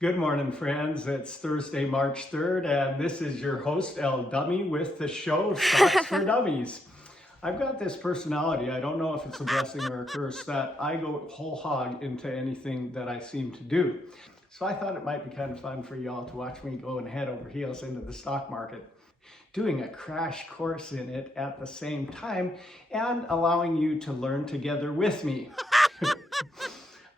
Good morning, friends. It's Thursday, March 3rd, and this is your host, El Dummy, with the show Stocks for Dummies. I've got this personality, I don't know if it's a blessing or a curse, that I go whole hog into anything that I seem to do. So I thought it might be kind of fun for y'all to watch me going head over heels into the stock market, doing a crash course in it at the same time, and allowing you to learn together with me.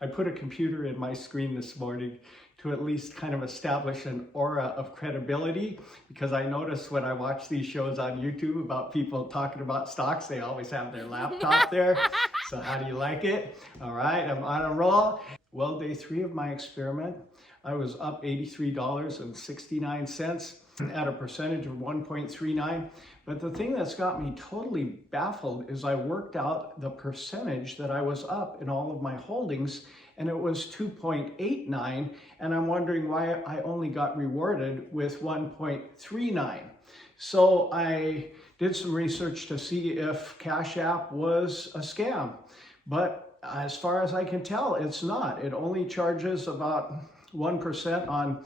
I put a computer in my screen this morning to at least kind of establish an aura of credibility, because I notice when I watch these shows on YouTube about people talking about stocks, they always have their laptop there. So how do you like it? All right, I'm on a roll. Well, day 3 of my experiment, I was up $83.69 at a percentage of 1.39. But the thing that's got me totally baffled is I worked out the percentage that I was up in all of my holdings, and it was 2.89, and I'm wondering why I only got rewarded with 1.39. So I did some research to see if Cash App was a scam, but as far as I can tell, it's not. It only charges about 1% on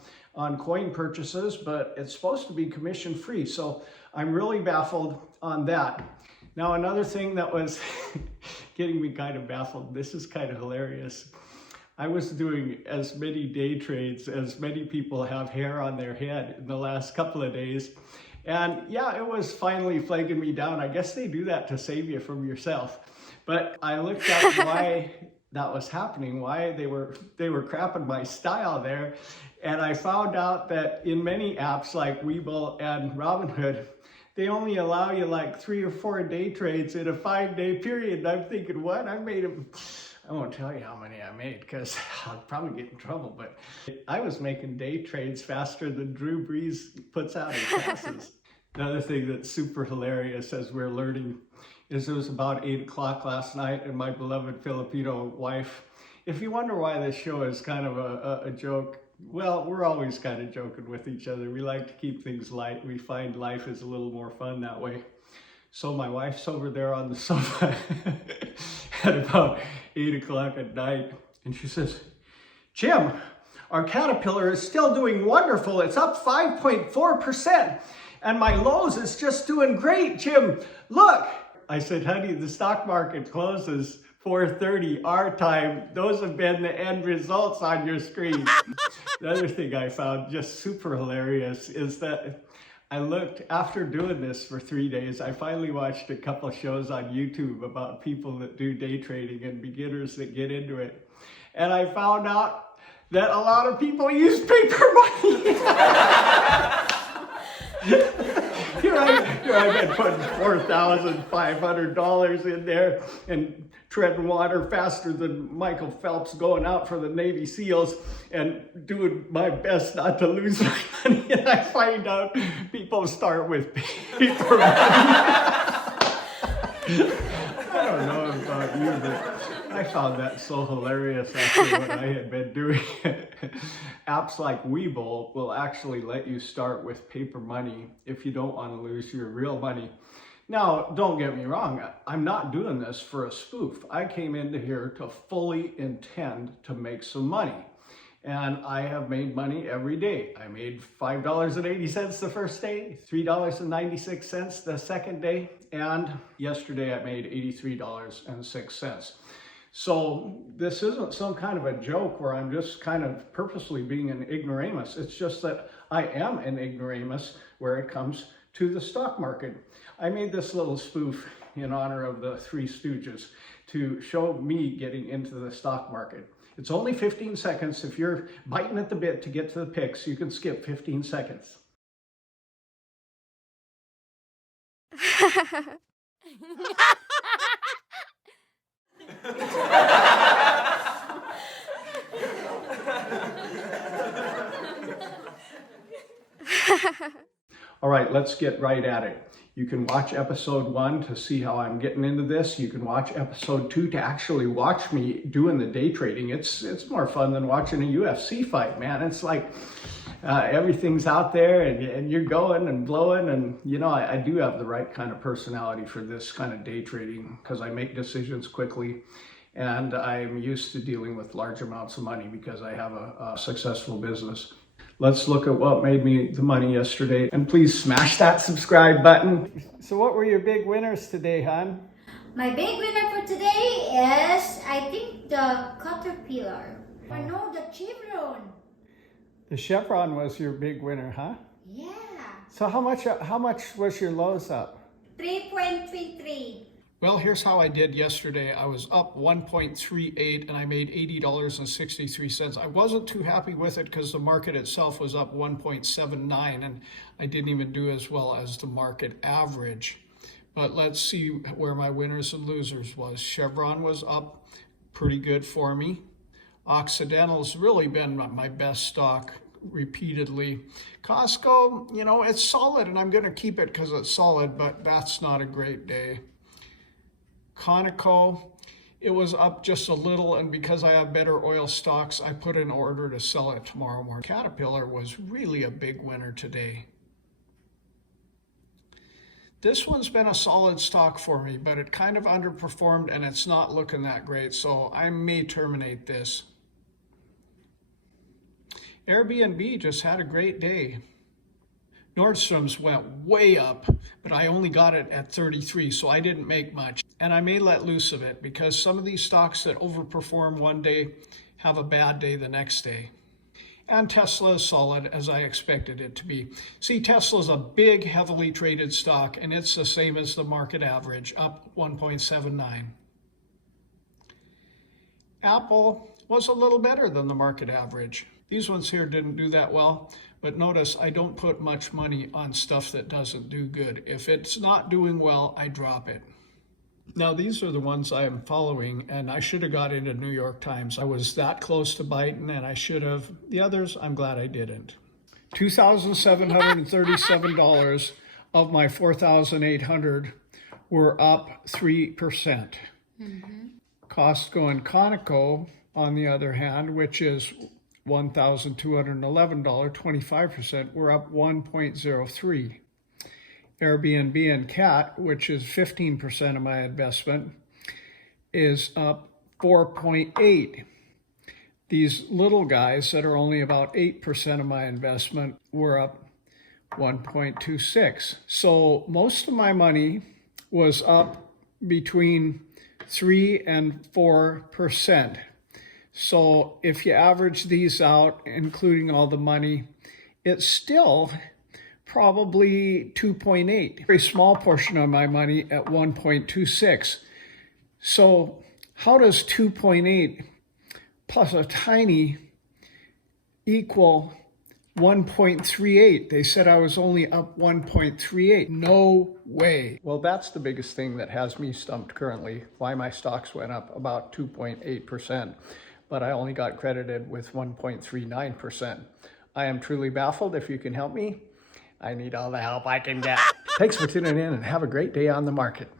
coin purchases, but it's supposed to be commission free. So I'm really baffled on that. Now, another thing that was getting me kind of baffled, this is kind of hilarious. I was doing as many day trades as many people have hair on their head in the last couple of days. And yeah, it was finally flagging me down. I guess they do that to save you from yourself. But I looked at why that was happening, why they were crapping my style there. And I found out that in many apps like Webull and Robinhood, they only allow you like 3 or 4 day trades in a 5-day period. And I'm thinking, what? I won't tell you how many I made because I'll probably get in trouble, but I was making day trades faster than Drew Brees puts out his passes. Another thing that's super hilarious as we're learning is it was about 8 o'clock last night, and my beloved Filipino wife, if you wonder why this show is kind of a joke, well, we're always kind of joking with each other. We like to keep things light. We find life is a little more fun that way. So my wife's over there on the sofa at about 8 o'clock at night, and she says, "Jim, our Caterpillar is still doing wonderful. It's up 5.4%, and my Lowe's is just doing great, Jim. Look." I said, "Honey, the stock market closes 4:30 our time. Those have been the end results on your screen." The other thing I found just super hilarious is that I looked, after doing this for 3 days, I finally watched a couple shows on YouTube about people that do day trading and beginners that get into it. And I found out that a lot of people use paper money. Here I've been putting $4,500 in there and treading water faster than Michael Phelps going out for the Navy SEALs and doing my best not to lose my money. And I find out people start with paper money. I don't know about you, but I found that so hilarious after what I had been doing. Apps like Webull will actually let you start with paper money if you don't want to lose your real money. Now, don't get me wrong, I'm not doing this for a spoof. I came into here to fully intend to make some money. And I have made money every day. I made $5.80 the first day, $3.96 the second day, and yesterday I made $83.06. So this isn't some kind of a joke where I'm just kind of purposely being an ignoramus. It's just that I am an ignoramus where it comes to the stock market. I made this little spoof in honor of the Three Stooges to show me getting into the stock market. It's only 15 seconds. If you're biting at the bit to get to the picks, you can skip 15 seconds. All right, let's get right at it. You can watch episode 1 to see how I'm getting into this. You can watch episode 2 to actually watch me doing the day trading. It's more fun than watching a UFC fight, man. It's like everything's out there and you're going and blowing. And, you know, I do have the right kind of personality for this kind of day trading because I make decisions quickly and I'm used to dealing with large amounts of money because I have a successful business. Let's look at what made me the money yesterday, and please smash that subscribe button. So what were your big winners today, hon? My big winner for today is, I think, the Caterpillar. Or no, the Chevron. The Chevron was your big winner, huh? Yeah. So how much was your lows up? 3.33. Well, here's how I did yesterday. I was up 1.38 and I made $80.63. I wasn't too happy with it because the market itself was up 1.79 and I didn't even do as well as the market average. But let's see where my winners and losers was. Chevron was up pretty good for me. Occidental's really been my best stock repeatedly. Costco, you know, it's solid and I'm going to keep it because it's solid, but that's not a great day. Conoco, it was up just a little, and because I have better oil stocks, I put an order to sell it tomorrow morning. Caterpillar was really a big winner today. This one's been a solid stock for me, but it kind of underperformed and it's not looking that great, so I may terminate this. Airbnb just had a great day. Nordstrom's went way up, but I only got it at 33, so I didn't make much. And I may let loose of it because some of these stocks that overperform one day have a bad day the next day. And Tesla is solid as I expected it to be. See, Tesla's a big, heavily traded stock, and it's the same as the market average, up 1.79. Apple was a little better than the market average. These ones here didn't do that well, but notice I don't put much money on stuff that doesn't do good. If it's not doing well, I drop it. Now, these are the ones I am following, and I should have got into New York Times. I was that close to biting, and I should have. The others, I'm glad I didn't. $2,737 of my $4,800 were up 3%. Costco and Conoco, on the other hand, which is $1,211, 25%, were up 1.03. Airbnb and Cat, which is 15% of my investment, is up 4.8. These little guys that are only about 8% of my investment were up 1.26. So most of my money was up between 3 and 4%. So if you average these out, including all the money, it's still probably 2.8. Very small portion of my money at 1.26. So how does 2.8 plus a tiny equal 1.38? They said I was only up 1.38. No way. Well, that's the biggest thing that has me stumped currently, why my stocks went up about 2.8%, but I only got credited with 1.39%. I am truly baffled. If you can help me, I need all the help I can get. Thanks for tuning in and have a great day on the market.